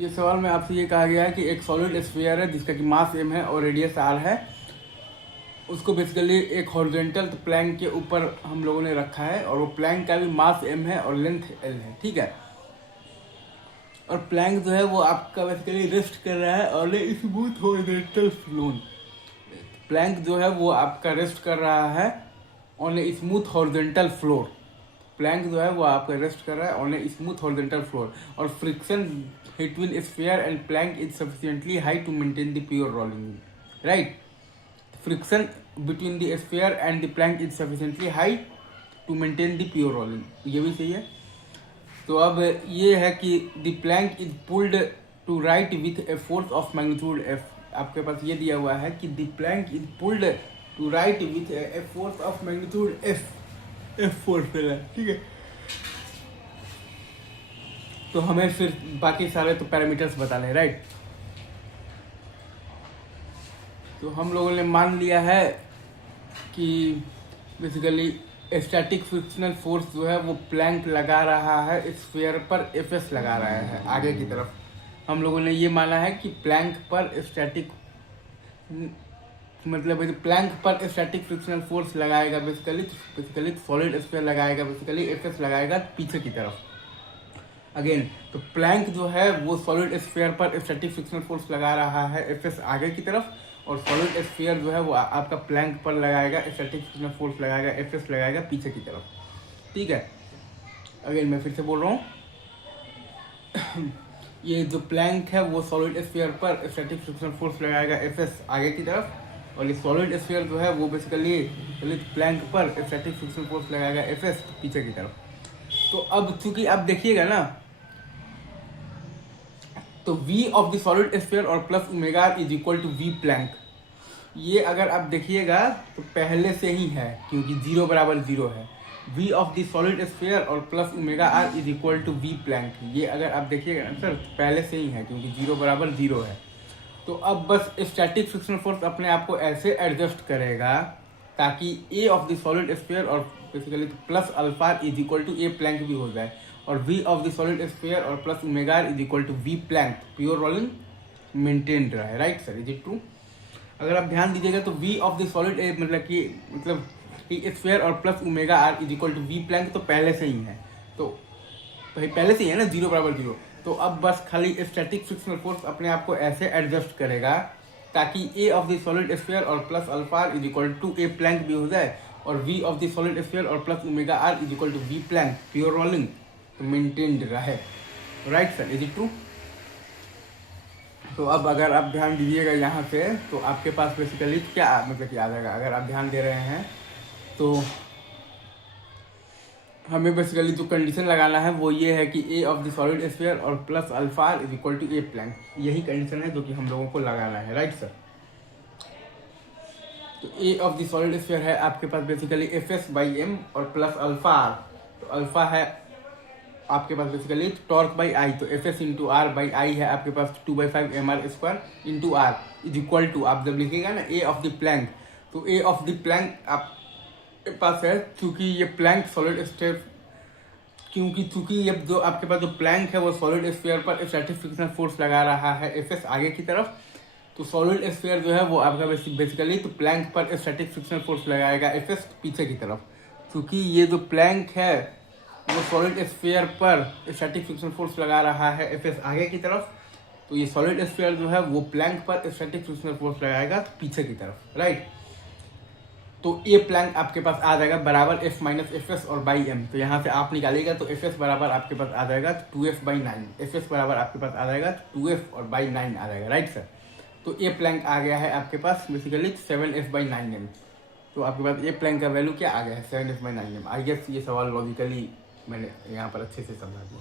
ये सवाल में आपसे ये कहा गया है कि एक सॉलिड स्फीयर है जिसका कि मास m है और रेडियस r है। उसको बेसिकली एक हॉरिजॉन्टल प्लैंक के ऊपर हम लोगों ने रखा है और वो प्लैंक का भी मास m है और लेंथ l है, ठीक है। और प्लैंक जो है वो आपका बेसिकली रेस्ट कर रहा है और स्मूथ हॉरिजॉन्टल फ्लोर। प्लैंक जो है वो आपका रेस्ट कर रहा है on a smooth horizontal floor. Plank जो है वो आपका रेस्ट कर रहा है on a smooth horizontal floor और friction between sphere and plank is sufficiently high to maintain the pure rolling, right? Friction between the sphere and the plank is sufficiently high to maintain the pure rolling, ये भी सही है। तो अब ये है कि the plank is pulled to right with a force of magnitude f। आपके पास ये दिया हुआ है कि the plank is pulled to right with a force of magnitude f force है, ठीक है। तो हमें फिर बाकी सारे तो पैरामीटर्स बताने हैं, राइट। तो हम लोगों ने मान लिया है कि बेसिकली स्टैटिक फ्रिक्शनल फोर्स जो है वो प्लैंक लगा रहा है स्फीयर पर, एफएस लगा रहा है आगे की तरफ। हम लोगों ने ये माना है कि प्लैंक पर स्टैटिक मतलब प्लैंक पर स्टैटिक फ्रिक्शनल फोर्स लगाएगा बेसिकली सॉलिड स्फीयर लगाएगा, बेसिकली एफएस लगाएगा पीछे की तरफ। अगेन तो प्लैंक जो है वो सॉलिड स्फीयर पर स्टैटिक फ्रिक्शनल फोर्स लगा रहा है एफएस आगे की तरफ, और सॉलिड स्फीयर जो है वो आपका प्लैंक पर लगाएगा स्टैटिक फ्रिक्शनल फोर्स लगाएगा, एफएस लगाएगा पीछे की तरफ, ठीक है। अगेन मैं फिर से बोल रहा हूँ ये जो प्लैंक है वो सॉलिड स्फीयर पर स्टैटिक फ्रिक्शनल फोर्स लगाएगा एफएस आगे की तरफ, और ये सॉलिड स्फीयर जो है वो बेसिकली प्लैंक पर स्टैटिक फ्रिक्शनल फोर्स लगाएगा एफएस पीछे की तरफ। तो अब चूंकि आप देखिएगा ना, तो v of the solid sphere और plus omega is equal to v plank. ये अगर आप देखिएगा तो पहले से ही है क्योंकि 0 बराबर 0 है। v of the solid sphere और plus omega r is equal to v plank, ये अगर आप देखिएगा ना सर पहले से ही है क्योंकि 0 बराबर 0 है। तो अब बस स्टैटिक फ्रिक्शनल फोर्स अपने आप को ऐसे एडजस्ट करेगा ताकि a of the solid sphere और basically plus alpha is equal to A plank भी हो जाए, और v of the solid sphere और plus omega is equal to v plank pure rolling maintained रहा है, right sir, is it true. अगर आप ध्यान दीजिएगा तो v ऑफ द सॉलिड मतलब स्फीयर और plus omega r is equal to v plank तो पहले से ही है, तो पहले से ही है ना 0 बराबर 0। तो अब बस खाली स्टैटिक फ्रिक्शनल फोर्स अपने आप को ऐसे एडजस्ट करेगा ताकि a of the solid sphere और plus alpha is equal to A plank भी हो जाए, और v of the solid sphere और plus omega r is equal to v plank pure rolling maintained रहे, right sir, is it true. तो अब अगर आप ध्यान दीजिएगा यहाँ पे तो आपके पास बेसिकली क्या मतलब आ जाएगा, अगर आप ध्यान दे रहे हैं तो हमें बेसिकली जो कंडीशन लगाना है वो ये है कि a of the solid sphere और plus alpha is equal to A plank, यही कंडीशन है जो कि हम लोगों को लगाना है, राइट सर। तो a of the solid sphere है आपके पास basically F S by M और प्लस अल्फा आर, तो अल्फा है आपके पास बेसिकली टॉर्क बाई आई, तो F S into R by I है आपके पास 2/5 mr square into are is equal to, आप जब लिखिएगा ना ए ऑफ द प्लैंक, तो ए ऑफ द प्लैंक आपके पास है क्योंकि ये प्लैंक सॉलिड स्फीयर, क्योंकि ये जो आपके पास जो प्लैंक है वो सॉलिड स्फीयर पर स्टैटिक फ्रिक्शनल फोर्स लगा रहा है एफ एस आगे की तरफ, तो सॉलिड स्फीयर जो है वो आपका बेसिकली तो प्लैंक पर स्टैटिक फ्रिक्शनल फोर्स लगाएगा एफ एस पीछे की तरफ, क्योंकि ये जो प्लैंक है वो सॉलिड स्फीयर पर स्टैटिक फ्रिक्शनल फोर्स लगा रहा है एफ एस आगे की तरफ, तो ये सॉलिड स्फीयर जो है वो प्लैंक पर स्टैटिक फ्रिक्शनल फोर्स लगाएगा पीछे की तरफ, राइट। तो ए प्लैंक आपके पास आ जाएगा बराबर एफ माइनस एफ एस और बाई एम, तो यहाँ से आप निकालिएगा तो एफ एस बराबर आपके पास आ जाएगा 2f बाई 9, एफ एस बराबर आपके पास आ जाएगा 2f और बाई 9 आ जाएगा, राइट सर। तो ए प्लैंक आ गया है आपके पास बेसिकली 7f बाई 9m, तो आपके पास ए प्लैंक का वैल्यू क्या आ गया है 7f by 9m। I guess ये सवाल लॉजिकली मैंने यहाँ पर अच्छे से समझा दिया।